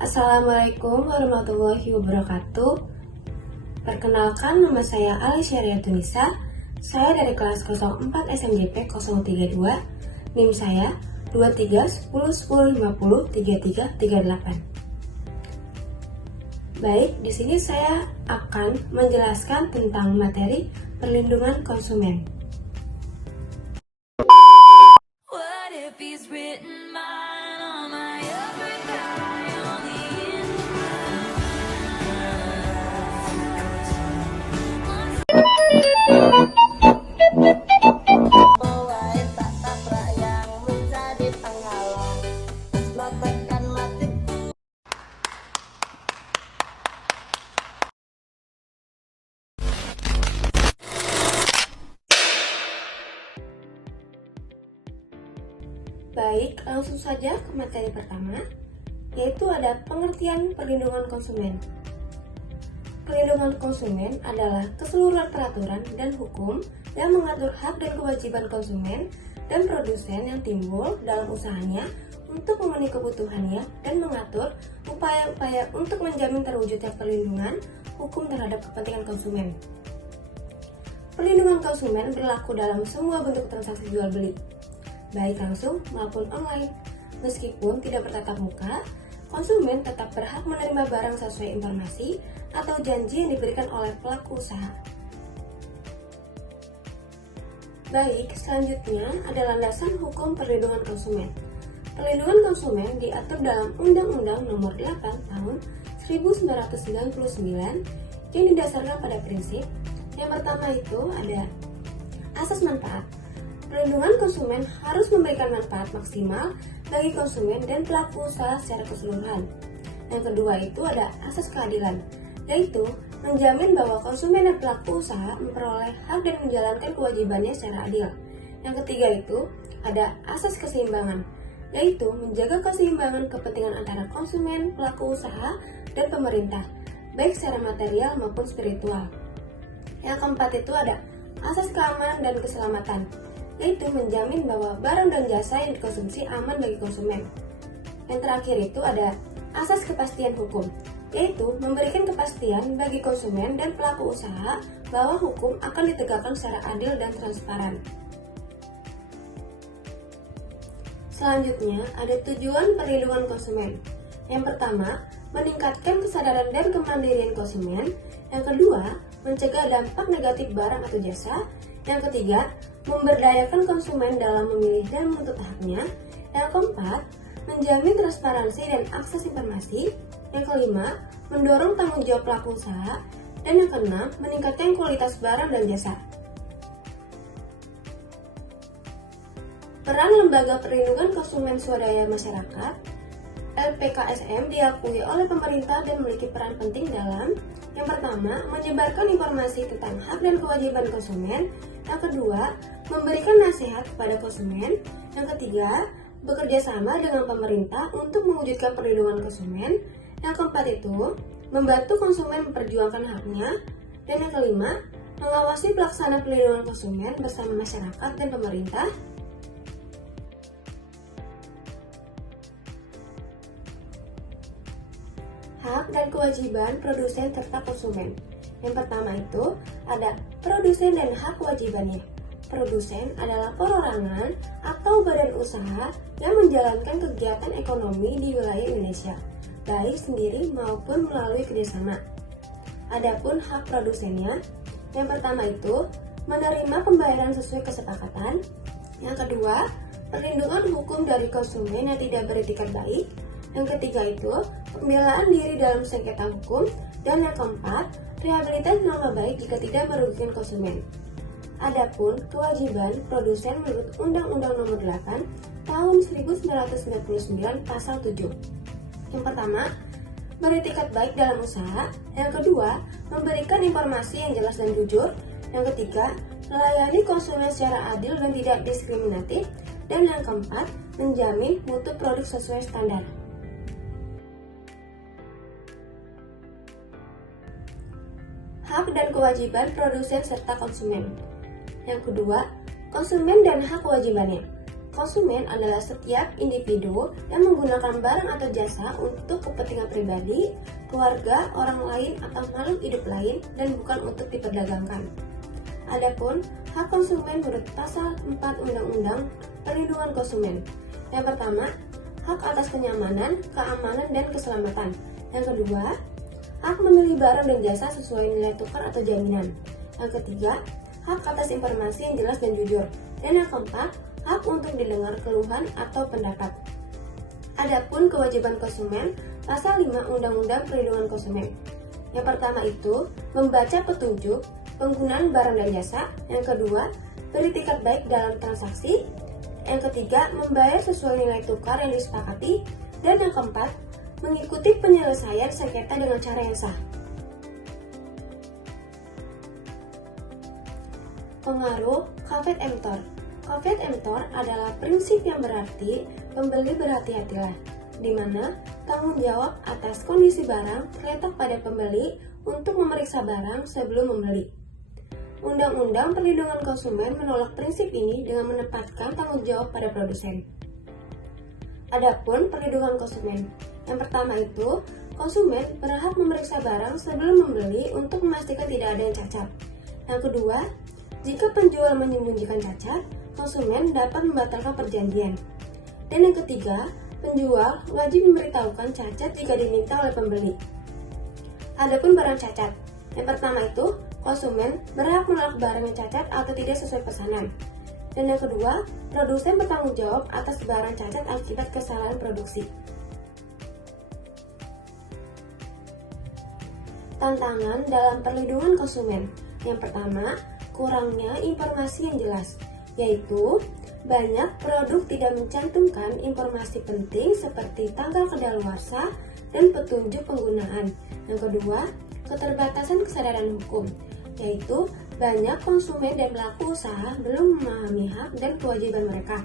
Assalamualaikum warahmatullahi wabarakatuh. Perkenalkan, nama saya Alicia Tunisa. Saya dari kelas 04 SMJP 032. NIM saya 231010503338. Baik, di sini saya akan menjelaskan tentang materi perlindungan konsumen. What if he's written mine on my every lie on the Mulai tak tabrak yang menjadi penghalang, tekan mati. Baik, langsung saja ke materi pertama, yaitu ada pengertian perlindungan konsumen. Perlindungan konsumen adalah keseluruhan peraturan dan hukum yang mengatur hak dan kewajiban konsumen dan produsen yang timbul dalam usahanya untuk memenuhi kebutuhannya dan mengatur upaya-upaya untuk menjamin terwujudnya perlindungan hukum terhadap kepentingan konsumen. Perlindungan konsumen berlaku dalam semua bentuk transaksi jual beli, baik langsung maupun online. Meskipun tidak bertatap muka, konsumen tetap berhak menerima barang sesuai informasi atau janji yang diberikan oleh pelaku usaha. Baik, selanjutnya ada landasan hukum perlindungan konsumen. Perlindungan konsumen diatur dalam Undang-Undang Nomor 8 Tahun 1999 yang didasarkan pada prinsip yang pertama itu ada asas manfaat. Perlindungan konsumen harus memberikan manfaat maksimal bagi konsumen dan pelaku usaha secara keseluruhan. Yang kedua itu ada asas keadilan, yaitu menjamin bahwa konsumen dan pelaku usaha memperoleh hak dan menjalankan kewajibannya secara adil. Yang ketiga itu ada asas keseimbangan, yaitu menjaga keseimbangan kepentingan antara konsumen, pelaku usaha, dan pemerintah, baik secara material maupun spiritual. Yang keempat itu ada asas keamanan dan keselamatan, yaitu menjamin bahwa barang dan jasa yang dikonsumsi aman bagi konsumen. Yang terakhir itu ada asas kepastian hukum, yaitu memberikan kepastian bagi konsumen dan pelaku usaha bahwa hukum akan ditegakkan secara adil dan transparan. Selanjutnya, ada tujuan perlindungan konsumen. Yang pertama, meningkatkan kesadaran dan kemandirian konsumen. Yang kedua, mencegah dampak negatif barang atau jasa. Yang ketiga, memberdayakan konsumen dalam memilih dan menuntut haknya. Yang keempat, menjamin transparansi dan akses informasi. Yang kelima, mendorong tanggung jawab pelaku usaha. Dan yang keenam, meningkatkan kualitas barang dan jasa. Peran Lembaga Perlindungan Konsumen Swadaya Masyarakat (LPKSM) diakui oleh pemerintah dan memiliki peran penting dalam: yang pertama, menyebarkan informasi tentang hak dan kewajiban konsumen. Yang kedua, memberikan nasihat kepada konsumen. Yang ketiga, bekerja sama dengan pemerintah untuk mewujudkan perlindungan konsumen. Yang keempat itu, membantu konsumen memperjuangkan haknya. Dan yang kelima, mengawasi pelaksanaan perlindungan konsumen bersama masyarakat dan pemerintah. Hak dan kewajiban produsen serta konsumen. Yang pertama itu ada produsen dan hak kewajibannya. Produsen adalah perorangan atau badan usaha yang menjalankan kegiatan ekonomi di wilayah Indonesia, baik sendiri maupun melalui kerjasama. Adapun hak produsennya, yang pertama itu menerima pembayaran sesuai kesepakatan. Yang kedua, perlindungan hukum dari konsumen yang tidak beretikat baik. Yang ketiga itu pembelaan diri dalam sengketa hukum. Dan yang keempat, rehabilitasi nama baik jika tidak merugikan konsumen. Adapun kewajiban produsen menurut Undang-Undang Nomor 8 Tahun 1999 Pasal 7. Yang pertama, beretikat baik dalam usaha. Yang kedua, memberikan informasi yang jelas dan jujur. Yang ketiga, melayani konsumen secara adil dan tidak diskriminatif. Dan yang keempat, menjamin mutu produk sesuai standar. Hak dan kewajiban produsen serta konsumen. Yang kedua, konsumen dan hak kewajibannya. Konsumen adalah setiap individu yang menggunakan barang atau jasa untuk kepentingan pribadi, keluarga, orang lain, atau makhluk hidup lain, dan bukan untuk diperdagangkan. Adapun hak konsumen menurut Pasal 4 Undang-Undang Perlindungan Konsumen. Yang pertama, hak atas kenyamanan, keamanan, dan keselamatan. Yang kedua, hak memilih barang dan jasa sesuai nilai tukar atau jaminan. Yang ketiga, hak atas informasi yang jelas dan jujur. Dan yang keempat, hak untuk didengar keluhan atau pendapat. Adapun kewajiban konsumen, Pasal 5 Undang-Undang Perlindungan Konsumen. Yang pertama itu, membaca petunjuk penggunaan barang dan jasa. Yang kedua, beritikat baik dalam transaksi. Yang ketiga, membayar sesuai nilai tukar yang disepakati. Dan yang keempat, mengikuti penyelesaian sengketa dengan cara yang sah. Pengaruh Caveat emptor. Caveat emptor adalah prinsip yang berarti pembeli berhati-hatilah, di mana tanggung jawab atas kondisi barang terletak pada pembeli untuk memeriksa barang sebelum membeli. Undang-Undang Perlindungan Konsumen menolak prinsip ini dengan menempatkan tanggung jawab pada produsen. Adapun perlindungan konsumen, yang pertama itu, konsumen berhak memeriksa barang sebelum membeli untuk memastikan tidak ada yang cacat. Yang kedua, jika penjual menyembunyikan cacat, konsumen dapat membatalkan perjanjian. Dan yang ketiga, penjual wajib memberitahukan cacat jika diminta oleh pembeli. Adapun barang cacat, yang pertama itu, konsumen berhak menolak barang yang cacat atau tidak sesuai pesanan. Dan yang kedua, produsen bertanggung jawab atas barang cacat akibat kesalahan produksi. Tantangan dalam perlindungan konsumen. Yang pertama, kurangnya informasi yang jelas, yaitu banyak produk tidak mencantumkan informasi penting seperti tanggal kadaluarsa dan petunjuk penggunaan. Yang kedua, keterbatasan kesadaran hukum, yaitu banyak konsumen dan pelaku usaha belum memahami hak dan kewajiban mereka.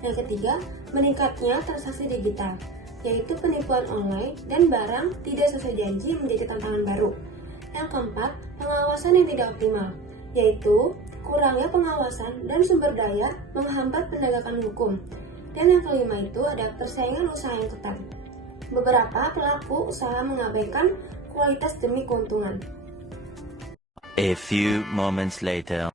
Yang ketiga, meningkatnya transaksi digital, yaitu penipuan online dan barang tidak sesuai janji menjadi tantangan baru. Yang keempat, pengawasan yang tidak optimal, yaitu kurangnya pengawasan dan sumber daya menghambat penegakan hukum. Dan yang kelima itu ada persaingan usaha yang ketat. Beberapa pelaku usaha mengabaikan kualitas demi keuntungan. A few moments later.